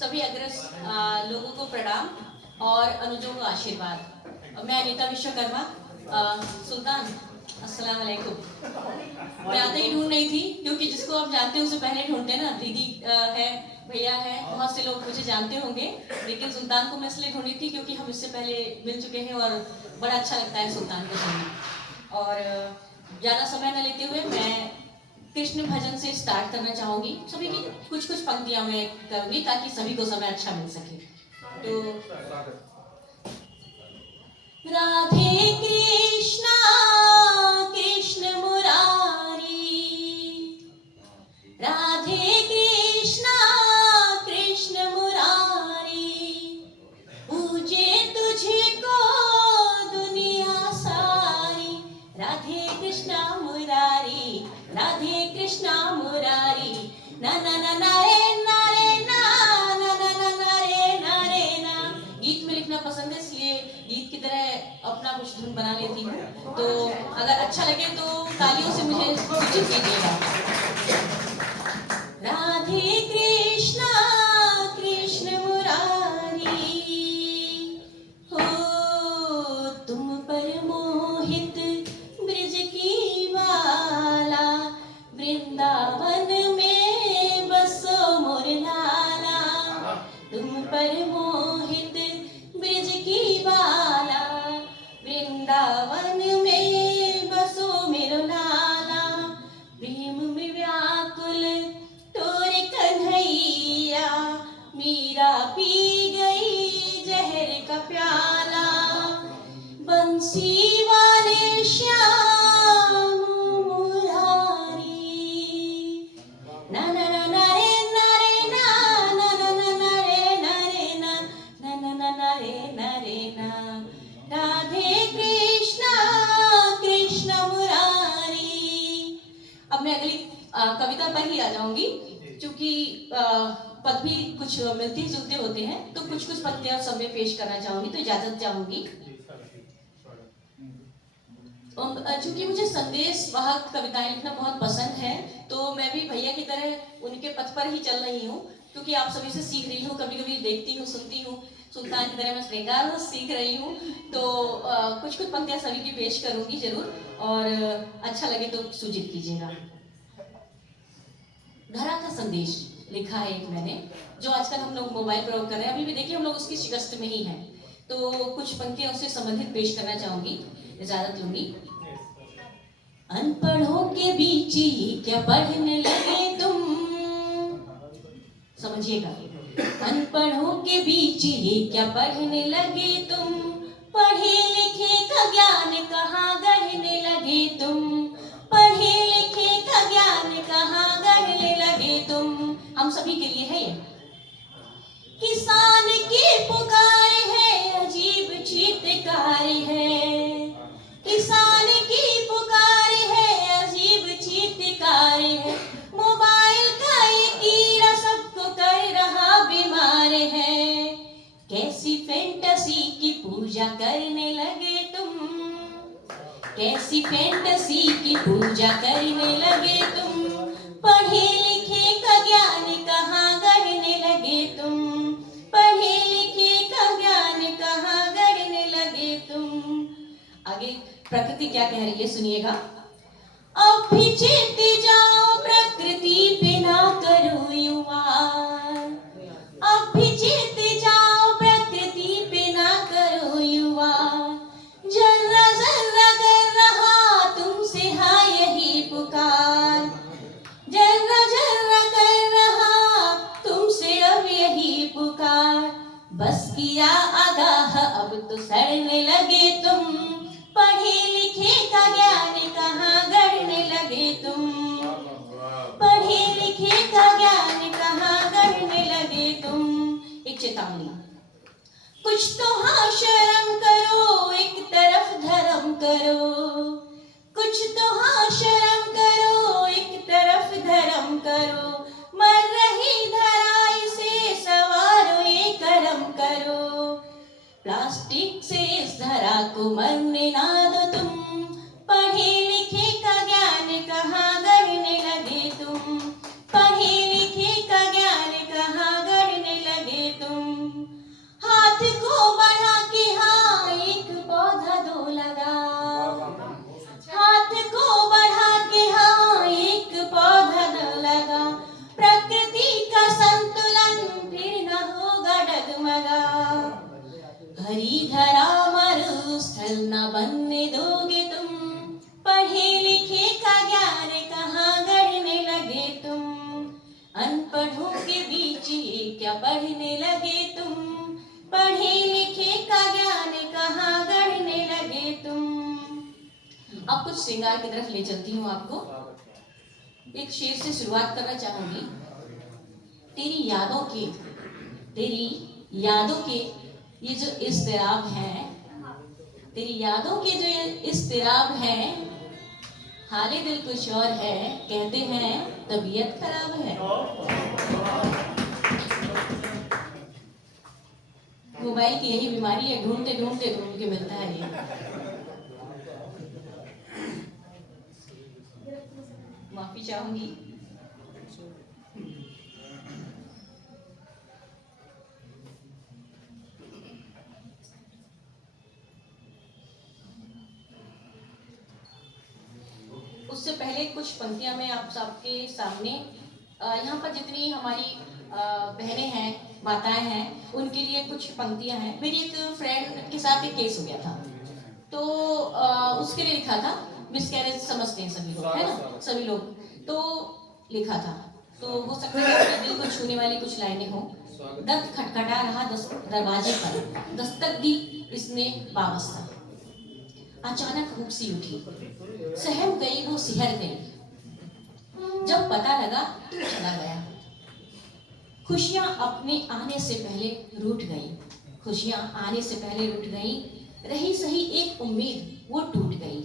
सभी अग्रज लोगों को प्रणाम और अनुजों को आशीर्वाद। मैं अनीता विश्वकर्मा। सुल्तान अस्सलाम वालेकुम। मैं आते ही ढूंढ रही थी, क्योंकि जिसको आप जानते हैं उसे पहले ढूंढते हैं ना। दीदी है, भैया है, बहुत से लोग मुझे जानते होंगे, लेकिन सुल्तान को मैं इसलिए ढूंढी थी क्योंकि हम इससे पहले मिल चुके हैं और बड़ा अच्छा लगता है सुल्तान को सुनना। और ज़्यादा समय न लेते हुए मैं कृष्ण भजन से स्टार्ट करना चाहूंगी। सभी की कुछ कुछ पंक्तियां मैं करूंगी ताकि सभी को समय अच्छा मिल सके। तो राधे कृष्णा कृष्ण मुरारी, राधे कृष्णा कृष्ण मुरारी, पूजे तुझको दुनिया सारी। राधे कृष्णा मुरारी, राधे कृष्णा मुरारी, ना ना ना ना रे ना रे ना, ना ना ना ना रे ना रे ना। गीत में लिखना पसंद है, इसलिए गीत की तरह अपना कुछ धुन बना लेती हूँ। तो अगर अच्छा लगे तो तालियों से मुझे सूचित कीजिएगा। राधे कृष्णा कृष्ण मुरारी, हो तुम पर मोहित ब्रिज की बाला, वृंदावन में बसो मोर लाला। तुम पर मोहित ब्रिज की बाला, वृंदावन में बसो मेरो लाला। प्रेम में व्याकुल तोरे कन्हैया, मीरा पी गई जहर का प्याला। बंसी वाले श्याम मुरारी, ना ना ना ना रे ना रे ना, ना ना ना ना रे ना रे ना, ना ना ना ना रे ना रे ना। राधे कृष्णा कृष्ण मुरारी। अब मैं अगली कविता पर ही आ जाऊंगी, क्योंकि पद भी कुछ मिलते जुलते होते हैं, तो कुछ कुछ पंक्तियां सब में पेश करना चाहूंगी, तो इजाजत चाहूंगी। चूंकि मुझे संदेश वाहक कविताएं लिखना बहुत पसंद है, तो मैं भी भैया की तरह उनके पथ पर ही चल रही हूँ, क्योंकि आप सभी से सीख रही हूँ। कभी कभी देखती हूँ, सुनती हूँ, सुल्तान की तरह मैं श्रृंगार सीख रही हूँ। तो कुछ कुछ पंक्तियां सभी की पेश करूंगी जरूर, और अच्छा लगे तो सूचित कीजिएगा। धरा का संदेश लिखा है एक मैंने, जो आजकल हम लोग मोबाइल प्रयोग कर रहे हैं। अभी भी देखिए हम लोग उसकी शिकस्त में ही हैं, तो कुछ पंक्तियां उससे संबंधित पेश करना चाहूंगी, इजाजत लूंगी। अनपढ़ों के बीच ही क्या पढ़ने लगे तुम, समझिएगा। अनपढ़ों के बीच ही क्या पढ़ने लगे तुम, पढ़े लिखे का ज्ञान कहाँ गढ़ने लगे तुम, पढ़े लिखे का ज्ञान कहाँ गढ़ने लगे तुम। हम सभी के लिए है ये। किसान की पुकार है अजीब चीत्कार है, किसान की पुकार है अजीब चीत्कार है। मोबाइल का ये कीड़ा सबको कर रहा बीमार है, कैसी फैंटेसी की पूजा करने लगे तुम, कैसी फैंटेसी की पूजा करने लगे तुम। पढ़े लिखे का ज्ञान कहाँ गढ़ने लगे तुम, पढ़े लिखे का ज्ञान कहाँ गढ़ने लगे तुम। आगे प्रकृति क्या कह रही है सुनिएगा। अब भी चेत जाओ प्रकृति पे ना करो युवा, अब भी चेत जाओ प्रकृति पे ना करो युवा। जर्रा जर्रा कर रहा तुमसे हाँ यही पुकार, जर्रा जर्रा कर रहा तुमसे अब यही पुकार। बस किया आगाह अब तो सड़ने लगे तुम, पढ़े लिखे का ज्ञान कहाँ गढ़ने लगे तुम, पढ़े लिखे का ज्ञान कहाँ गढ़ने लगे तुम। एक चेतावनी, कुछ तो हाँ शर्म करो, एक तरफ धर्म करो, कुछ तो हाँ शर्म करो, एक तरफ धर्म करो। मर रही धराई से सवारो ये कर्म करो, प्लास्टिक से इस धरा को मरने ना दो तुम, पढ़े लिखे का ज्ञान कहाँ गढ़ श्रृंगार की तरफ ले चलती हूँ आपको। एक शेर से शुरुआत करना चाहूंगी। तेरी यादों के ये जो इज़्तिराब हैं, तेरी यादों के जो ये इज़्तिराब हैं, हाले दिल कुछ और है, कहते हैं तबीयत खराब है। मोबाइल की यही बीमारी है, ढूंढते ढूंढ के मिलता है ये। माफी चाहूंगी। उससे पहले कुछ पंक्तियां मैं आप सबके सामने, यहाँ पर जितनी हमारी बहनें हैं, माताएं हैं, उनके लिए कुछ पंक्तियां हैं। मेरी एक फ्रेंड के साथ एक केस हो गया था, तो उसके लिए लिखा था। मिसकैरेज समझते हैं सभी लोग, है ना, सभी लोग। तो लिखा था, तो हो सकता है कि दिल को छूने वाली कुछ लाइनें हो। दर्द खटखटा रहा दरवाजे पर, दस्तक दी इसने वाबस्ता, अचानक रूप सी उठी, सहम गई वो सिहर गई, जब पता लगा तू चला गया। खुशियां अपने आने से पहले रूठ गई, खुशियां आने से पहले रूठ गई, रही सही एक उम्मीद वो टूट गई।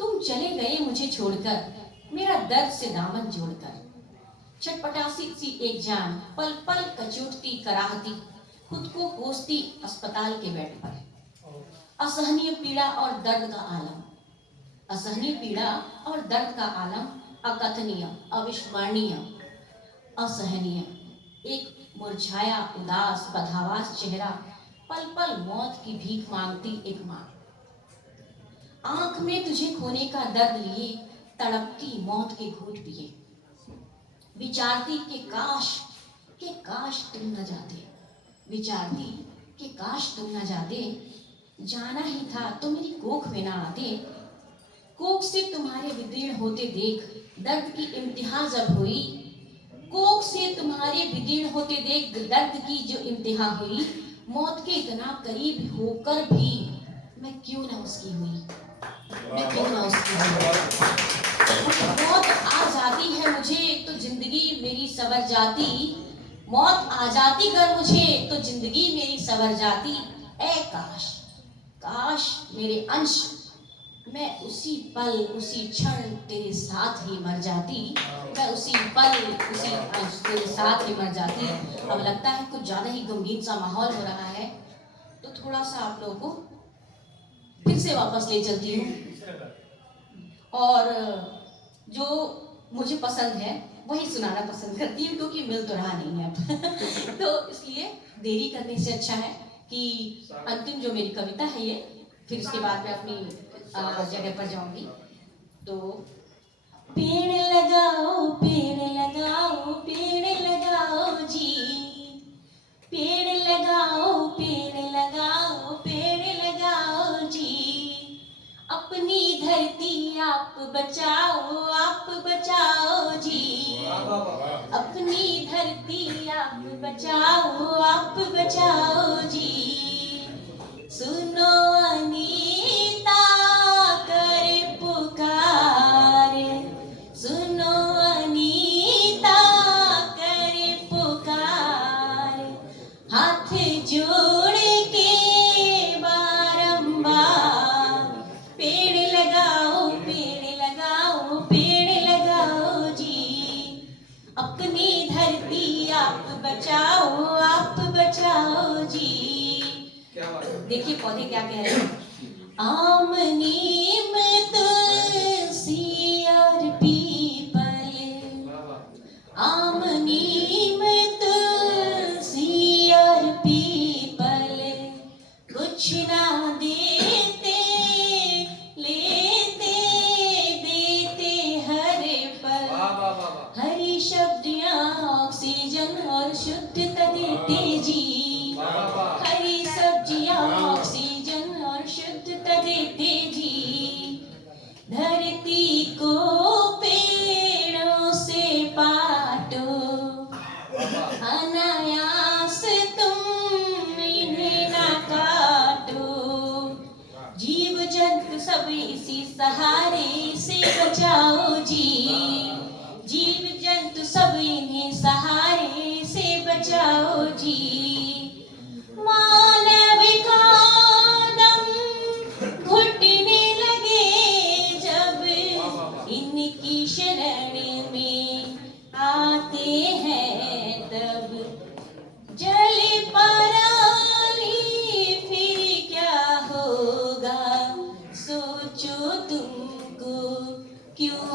तुम चले गए मुझे छोड़कर, मेरा दर्द से दामन जोड़कर, छटपटासी सी एक जान, पल पल कचूटती कराहती, खुद को कोसती अस्पताल के बेड पर। असहनीय पीड़ा और दर्द का आलम, असहनीय पीड़ा और दर्द का आलम, अकथनीय, अविस्मरणीय, असहनीय। एक मुरझाया उदास बदहवास चेहरा, पल पल मौत की भीख मांगती एक मां। आंख में तुझे खोने का दर्द लिए, तड़पती मौत के घूंट पिए, विचारती के काश तुम न जाते, विचारती के काश तुम न जाते, जाना ही था तो मेरी कोख में ना आते। कोख से तुम्हारे विदीर्ण होते देख, दर्द की इम्तिहा जब हुई, कोख से तुम्हारे विदीर्ण होते देख, दर्द की जो इम्तिहा हुई, मौत के इतना करीब होकर भी मैं क्यों ना उसकी हुई, मैं क्यों ना उसकी हुई। मौत आ जाती है मुझे तो जिंदगी मेरी सवर जाती, मौत आ जाती कर मुझे तो जिंदगी मेरी सवर जाती। ऐ काश मेरे अंश, मैं उसी पल उसी क्षण तेरे साथ ही मर जाती, मैं उसी पल उसी अंश तेरे साथ ही मर जाती। अब लगता है कुछ ज्यादा ही गमगीन सा माहौल हो रहा है, तो थोड़ा सा आप लोगों को फिर से वापस ले चलती हूँ। और जो मुझे पसंद है वही सुनाना पसंद करती हूँ, क्योंकि मिल तो रहा नहीं है अब। तो इसलिए देरी करने से अच्छा है कि अंतिम जो मेरी कविता है ये, फिर उसके बाद मैं अपनी जगह पर जाऊंगी। तो पेड़ लगाओ पेड़ लगाओ पेड़ लगाओ जी, पेड़ लगाओ पेड़ लगाओ पेड़ लगाओ जी, अपनी धरती आप बचाओ जी, अपनी धरती आप बचाओ जी। सुनो अनीता करे पुकार, सुनो अनीता करे पुकार, हाथ जोड़ के बारंबार, पेड़ लगाओ जी, अपनी धरती आप बचाओ जी। देखिए पौधे क्या कह रहे हैं। आम नीम तुलसी और पीपल, आम नीम तुलसी और पीपल, कुछ ना देते लेते देते हर पल, हरी शब्दियाँ ऑक्सीजन और शुद्धता देते जी, हरी सब्जियाँ ऑक्सीजन और शुद्धता देते जी।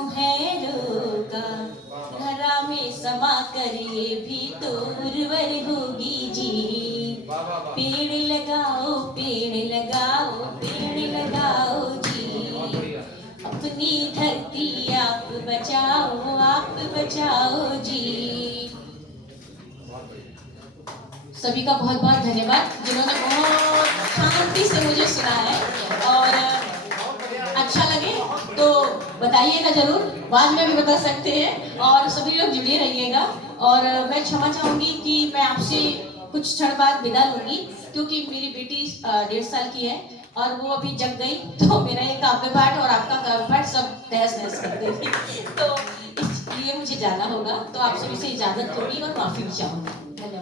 क्यों है रोका, धरा में समा कर ये भी तो उर्वर होगी जी। पेड़ लगाओ पेड़ लगाओ पेड़ लगाओ जी, अपनी धरती आप बचाओ जी। सभी का बहुत बहुत धन्यवाद जिन्होंने बहुत शांति से मुझे सुना है। और अच्छा लगे तो बताइएगा जरूर, बाद में भी बता सकते हैं। और सभी लोग जुड़े रहिएगा। और मैं क्षमा चाहूंगी कि मैं आपसे कुछ क्षण बाद विदा लूंगी, क्योंकि मेरी बेटी 1.5 साल की है और वो अभी जग गई तो मेरा ये काव्य पाठ और आपका काव्य पाठ सब तहस नहस कर देगी। तो इसलिए मुझे जाना होगा, तो आप सभी से इजाजत होगी और माफी भी चाहूंगी। धन्यवाद।